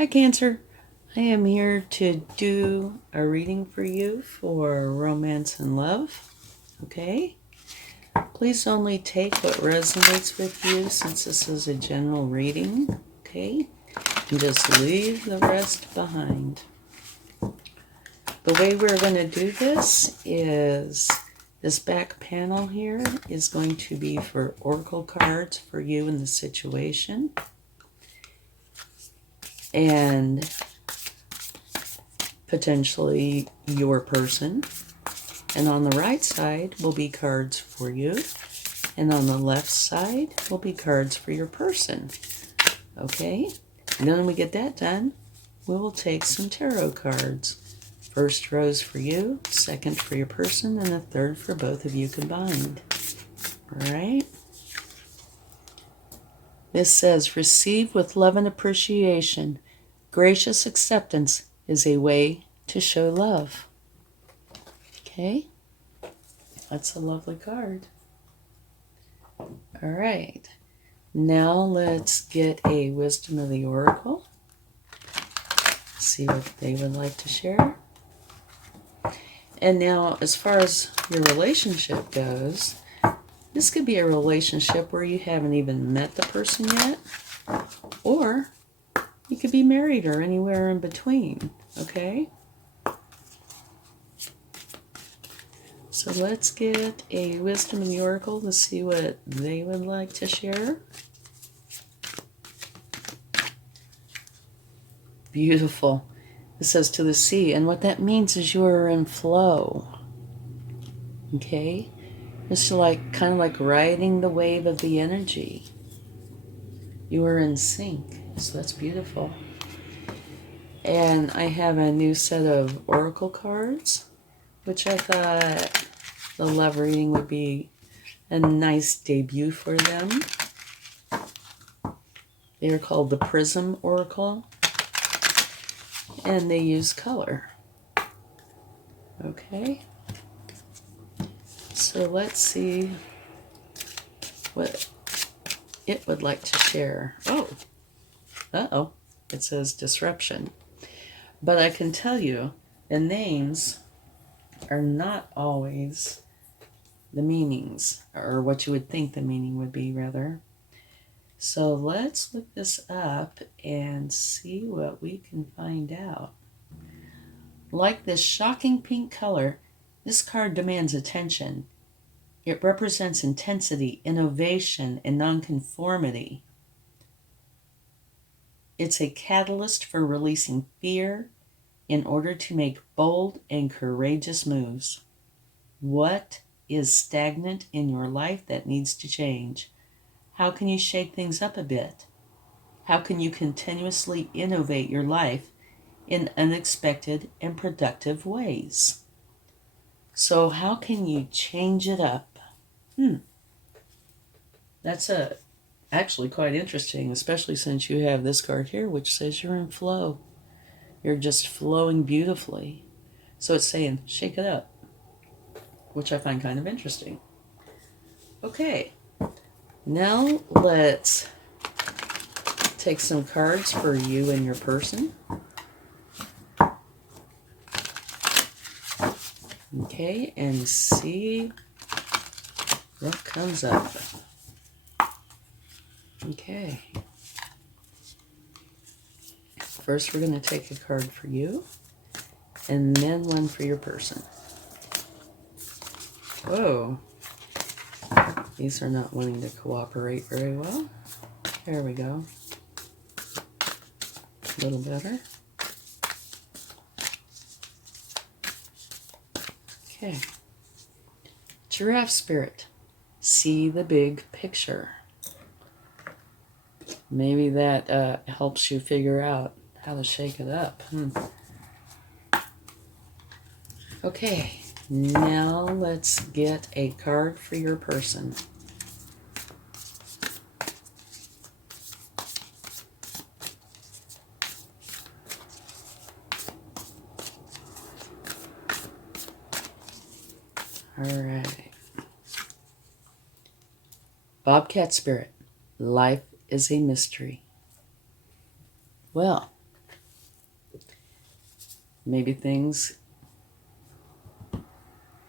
Hi, Cancer. I am here to do a reading for you for romance and love. Okay? Please only take what resonates with you since this is a general reading. Okay? And just leave the rest behind. The way we're going to do this is this back panel here is going to be for oracle cards for you in the situation. And potentially your person. And on the right side will be cards for you. And on the left side will be cards for your person. Okay? And then when we get that done, we will take some tarot cards. First row's for you, second for your person, and the third for both of you combined. All right? This says, receive with love and appreciation. Gracious acceptance is a way to show love. Okay? That's a lovely card. All right. Now let's get a wisdom of the oracle. See what they would like to share. And now, as far as your relationship goes, this could be a relationship where you haven't even met the person yet, or you could be married or anywhere in between, okay? So let's get a wisdom of the oracle to see what they would like to share. Beautiful. It says to the sea, and what that means is you are in flow. Okay? It's like kind of like riding the wave of the energy. You are in sync. So that's beautiful. And I have a new set of oracle cards, which I thought the love reading would be a nice debut for them. They are called the Prism Oracle, and they use color. Okay, so let's see what it would like to share. Oh, it says disruption. But I can tell you, the names are not always the meanings, or what you would think the meaning would be, rather. So let's look this up and see what we can find out. Like this shocking pink color, this card demands attention. It represents intensity, innovation, and nonconformity. It's a catalyst for releasing fear in order to make bold and courageous moves. What is stagnant in your life that needs to change? How can you shake things up a bit? How can you continuously innovate your life in unexpected and productive ways? So how can you change it up? That's actually quite interesting, especially since you have this card here, which says you're in flow. You're just flowing beautifully. So it's saying, shake it up, which I find kind of interesting. Okay, now let's take some cards for you and your person. Okay, and see what comes up. Okay. First, we're going to take a card for you, and then one for your person. Whoa. These are not wanting to cooperate very well. There we go. A little better. Okay. Giraffe spirit. See the big picture. Maybe that helps you figure out how to shake it up. Okay, now let's get a card for your person. All right. Bobcat spirit. Life is a mystery. Well, Maybe things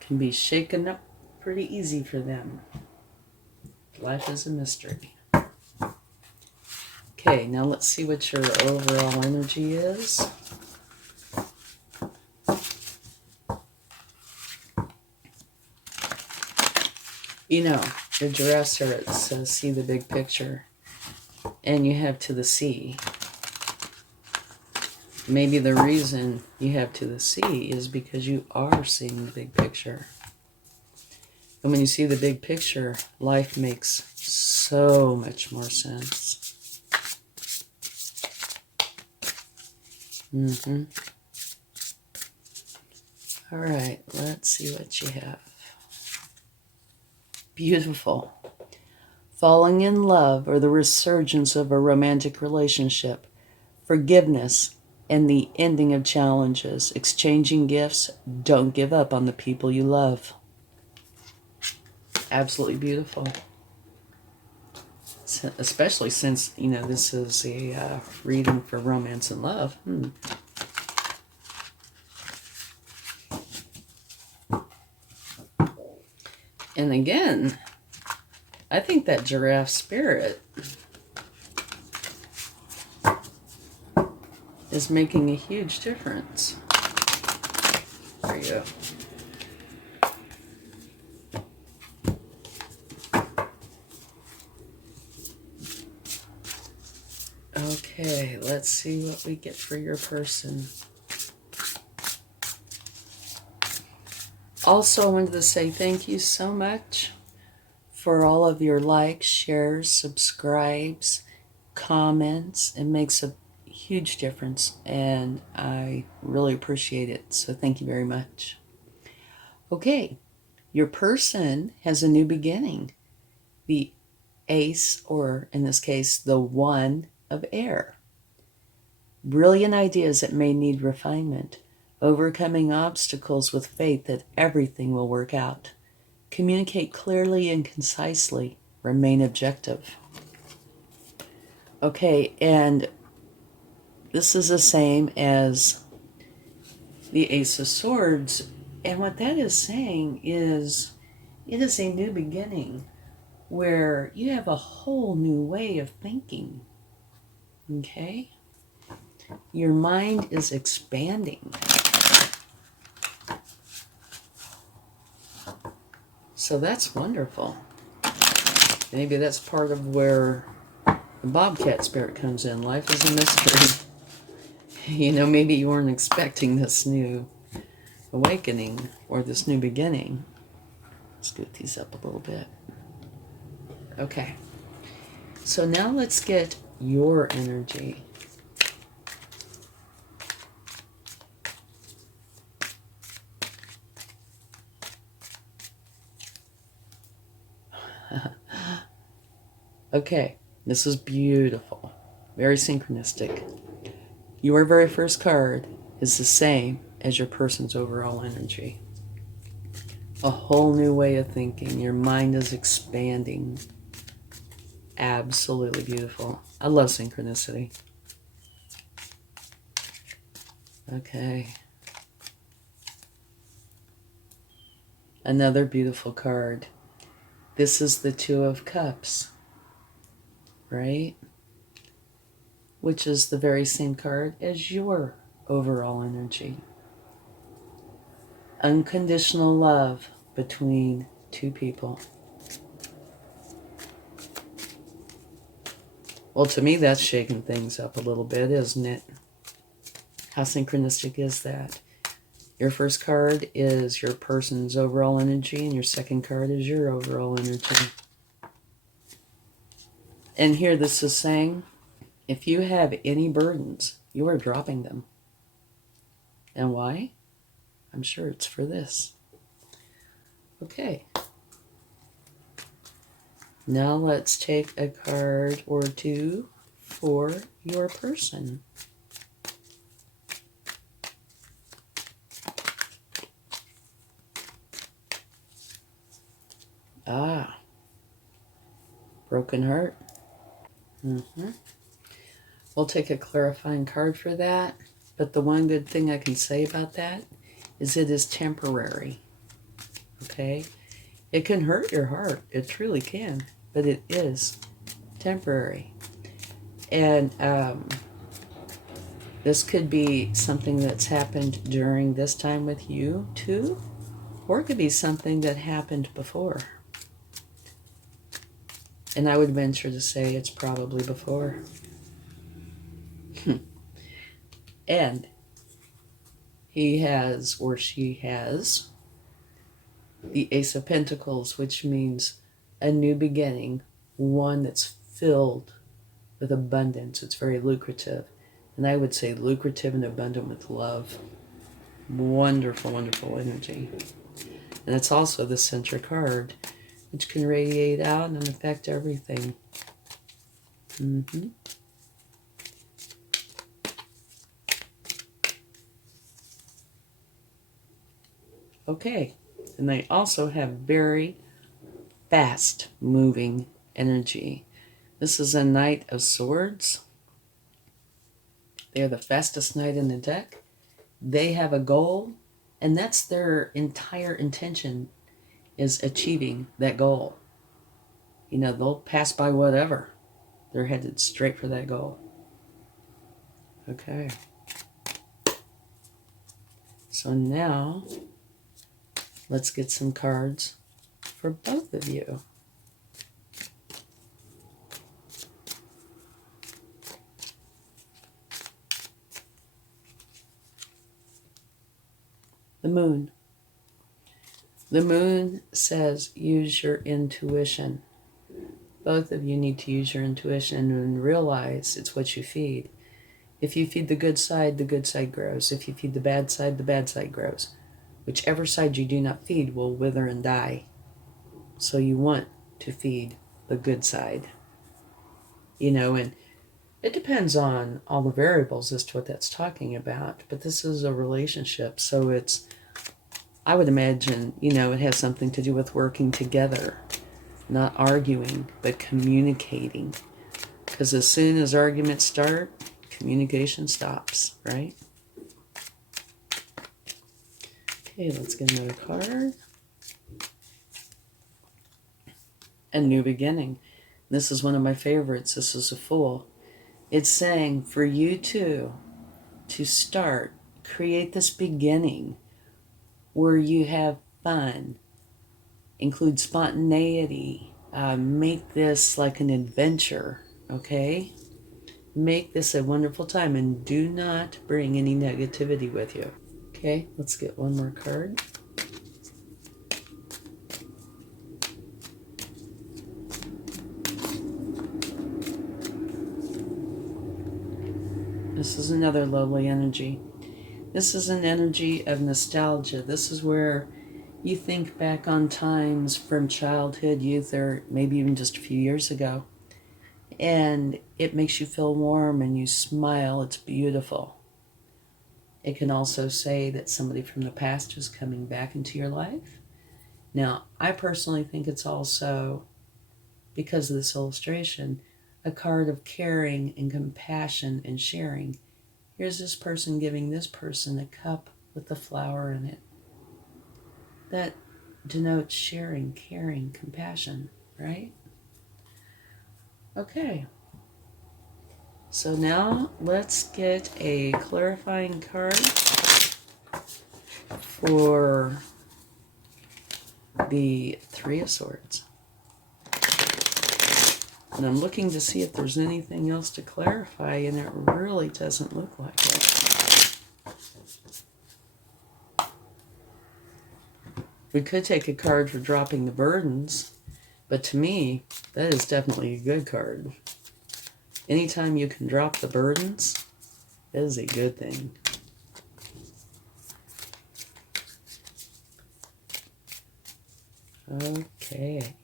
can be shaken up pretty easy for them. Life is a mystery. Okay, now let's see what your overall energy is. You know, the giraffes are, it says, see the big picture. And you have to the sea. Maybe the reason you have to the sea is because you are seeing the big picture. And when you see the big picture, life makes so much more sense. All right, let's see what you have. Beautiful. Falling in love or the resurgence of a romantic relationship, forgiveness, and the ending of challenges, exchanging gifts. Don't give up on the people you love. Absolutely beautiful. Especially since, you know, this is a reading for romance and love. And again, I think that giraffe spirit is making a huge difference. There you go. Okay, let's see what we get for your person. Also, I wanted to say thank you so much for all of your likes, shares, subscribes, comments. It makes a huge difference, and I really appreciate it. So thank you very much. Okay, your person has a new beginning. The ace, or in this case, the one of air. Brilliant ideas that may need refinement. Overcoming obstacles with faith that everything will work out. Communicate clearly and concisely. Remain objective. Okay, and this is the same as the Ace of Swords. And what that is saying is it is a new beginning where you have a whole new way of thinking. Okay? Your mind is expanding. So that's wonderful. Maybe that's part of where the Bobcat spirit comes in. Life is a mystery. You know, maybe you weren't expecting this new awakening or this new beginning. Let's scoot these up a little bit. Okay. So now let's get your energy. Okay, this is beautiful. Very synchronistic. Your very first card is the same as your person's overall energy. A whole new way of thinking. Your mind is expanding. Absolutely beautiful. I love synchronicity. Okay. Another beautiful card. This is the Two of Cups, right? Which is the very same card as your overall energy. Unconditional love between two people. Well, to me, that's shaking things up a little bit, isn't it? How synchronistic is that? Your first card is your person's overall energy, and your second card is your overall energy. And here this is saying, if you have any burdens, you are dropping them. And why? I'm sure it's for this. Okay. Now let's take a card or two for your person. Ah, broken heart. We'll take a clarifying card for that. But the one good thing I can say about that is it is temporary. Okay? It can hurt your heart. It truly can. But it is temporary. And this could be something that's happened during this time with you too. Or it could be something that happened before. And I would venture to say it's probably before. And he has, or she has, the Ace of Pentacles, which means a new beginning, one that's filled with abundance. It's very lucrative. And I would say lucrative and abundant with love. Wonderful, wonderful energy. And it's also the center card, which can radiate out and affect everything. Okay. And they also have very fast moving energy. This is a Knight of Swords. They're the fastest knight in the deck. They have a goal, and that's their entire intention, is achieving that goal. You know, they'll pass by whatever. They're headed straight for that goal. Okay. So now, let's get some cards for both of you. The Moon. The Moon says use your intuition. Both of you need to use your intuition and realize it's what you feed. If you feed the good side grows. If you feed the bad side grows. Whichever side you do not feed will wither and die. So you want to feed the good side. You know, and it depends on all the variables as to what that's talking about. But this is a relationship, so it's, I would imagine, you know, it has something to do with working together. Not arguing, but communicating. Because as soon as arguments start, communication stops, right? Okay, let's get another card. A new beginning. This is one of my favorites. This is a Fool. It's saying for you two to start, create this beginning where you have fun, include spontaneity, make this like an adventure, okay? Make this a wonderful time and do not bring any negativity with you. Okay, let's get one more card. This is another lovely energy. This is an energy of nostalgia. This is where you think back on times from childhood, youth, or maybe even just a few years ago. And it makes you feel warm and you smile. It's beautiful. It can also say that somebody from the past is coming back into your life. Now, I personally think it's also, because of this illustration, a card of caring and compassion and sharing. Here's this person giving this person a cup with a flower in it. That denotes sharing, caring, compassion, right? Okay. So now let's get a clarifying card for the Three of Swords. And I'm looking to see if there's anything else to clarify, and it really doesn't look like it. We could take a card for dropping the burdens, but to me, that is definitely a good card. Anytime you can drop the burdens, that is a good thing. Okay.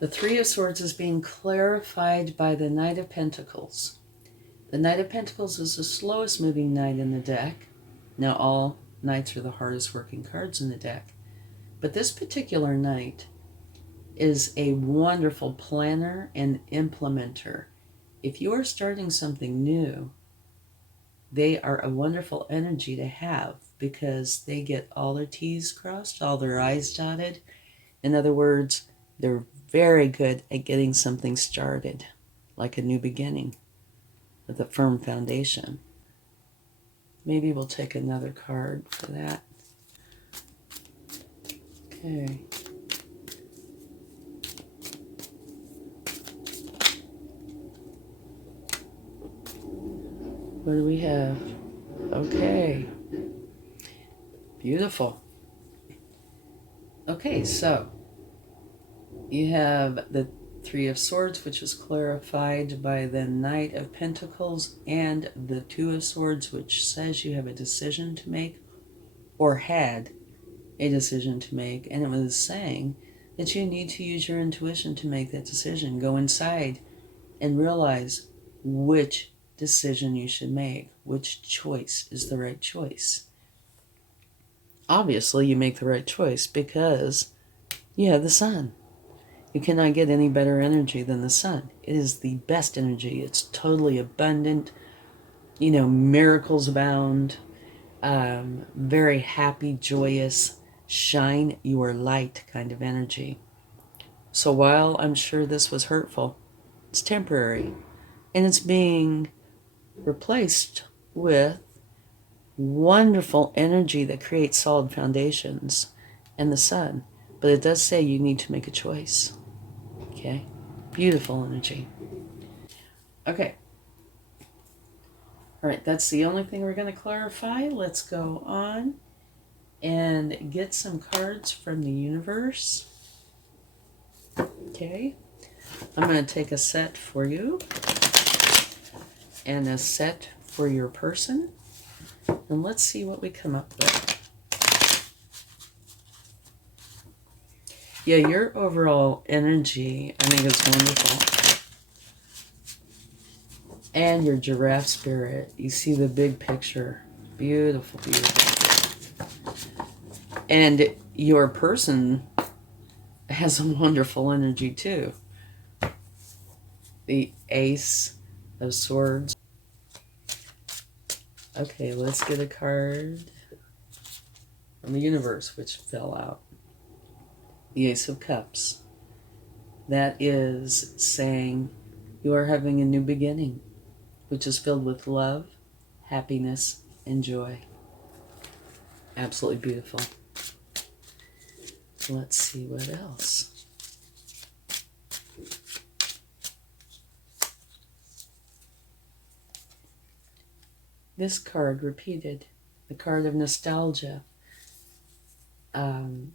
The Three of Swords is being clarified by the Knight of Pentacles. The Knight of Pentacles is the slowest moving knight in the deck. Now, all knights are the hardest working cards in the deck. But this particular knight is a wonderful planner and implementer. if you are starting something new, they are a wonderful energy to have because they get all their T's crossed, all their I's dotted. In other words, they're very good at getting something started, like a new beginning with a firm foundation. Maybe we'll take another card for that. Okay. What do we have? Okay. Beautiful. Okay, so you have the Three of Swords, which is clarified by the Knight of Pentacles, and the Two of Swords, which says you have a decision to make, or had a decision to make, and it was saying that you need to use your intuition to make that decision. Go inside and realize which decision you should make, which choice is the right choice. Obviously, you make the right choice because you have the sun. You cannot get any better energy than the sun. It is the best energy. It's totally abundant. Miracles abound. Very happy, joyous, shine your light kind of energy. So while I'm sure this was hurtful, it's temporary. And it's being replaced with wonderful energy that creates solid foundations and the sun. But it does say you need to make a choice. Okay? Beautiful energy. Okay. All right, that's the only thing we're going to clarify. Let's go on and get some cards from the universe. Okay. I'm going to take a set for you and a set for your person. And let's see what we come up with. Yeah, your overall energy, I think, is wonderful. And your giraffe spirit. You see the big picture. Beautiful, beautiful. And your person has a wonderful energy, too. The Ace of Swords. Okay, let's get a card from the universe, which fell out. The Ace of Cups. That is saying you are having a new beginning, which is filled with love, happiness, and joy. Absolutely beautiful. Let's see what else. This card repeated, the card of nostalgia.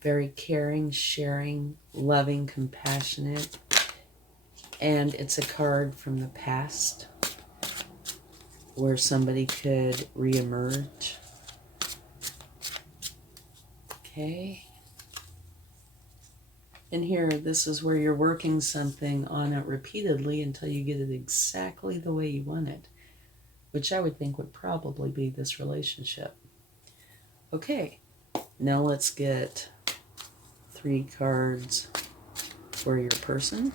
Very caring, sharing, loving, compassionate. And it's a card from the past where somebody could reemerge. Okay. And here, this is where you're working something on it repeatedly until you get it exactly the way you want it, which I would think would probably be this relationship. Okay, now let's get 3 cards for your person.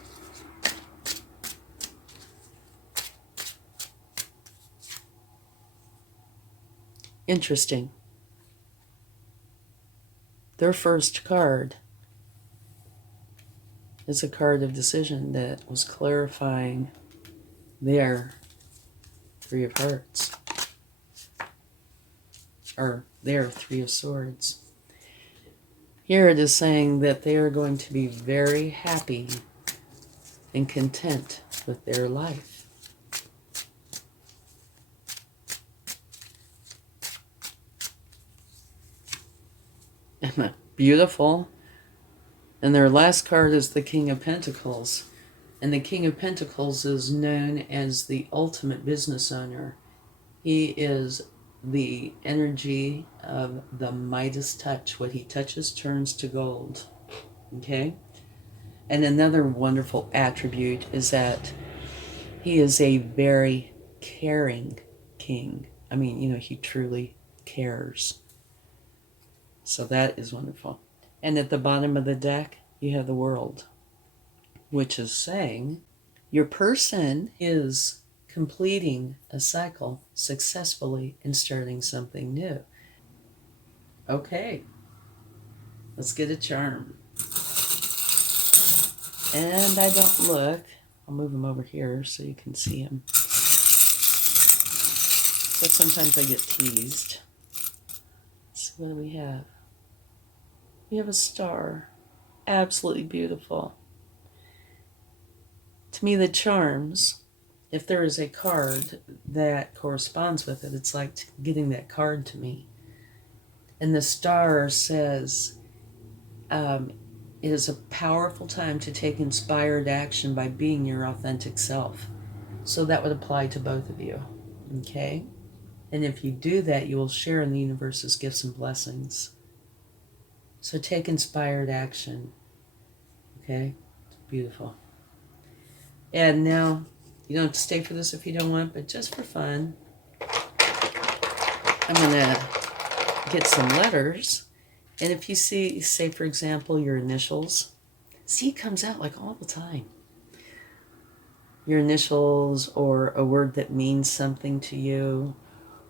Interesting. Their first card is a card of decision that was clarifying their 3 of Hearts. Or their 3 of Swords. Here it is saying that they are going to be very happy and content with their life. Beautiful. And their last card is the King of Pentacles. And the King of Pentacles is known as the ultimate business owner. He is the energy of the Midas touch. What he touches turns to gold. Okay? And another wonderful attribute is that he is a very caring king. I mean, he truly cares. So that is wonderful. And at the bottom of the deck, you have the World, which is saying your person is completing a cycle successfully and starting something new. Okay, let's get a charm. And I don't look. I'll move him over here so you can see him. But sometimes I get teased. Let's see, what do we have? We have a star. Absolutely beautiful. To me, the charms, if there is a card that corresponds with it, it's like getting that card to me. And the star says, it is a powerful time to take inspired action by being your authentic self. So that would apply to both of you. Okay? And if you do that, you will share in the universe's gifts and blessings. So take inspired action. Okay? It's beautiful. And now, you don't have to stay for this if you don't want, but just for fun, I'm going to get some letters. And if you see, say for example, your initials, see, it comes out like all the time. Your initials, or a word that means something to you,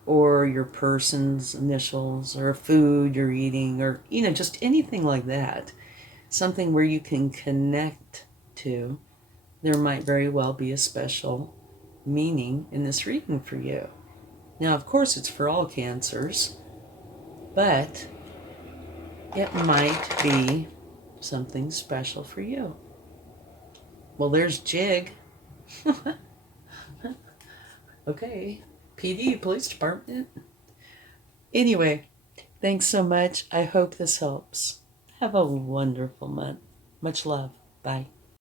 or your person's initials, or a food you're eating, or, just anything like that. Something where you can connect to. There might very well be a special meaning in this reading for you. Now, of course, it's for all cancers, but it might be something special for you. Well, there's Jig. Okay. PD, Police Department. Anyway, thanks so much. I hope this helps. Have a wonderful month. Much love. Bye.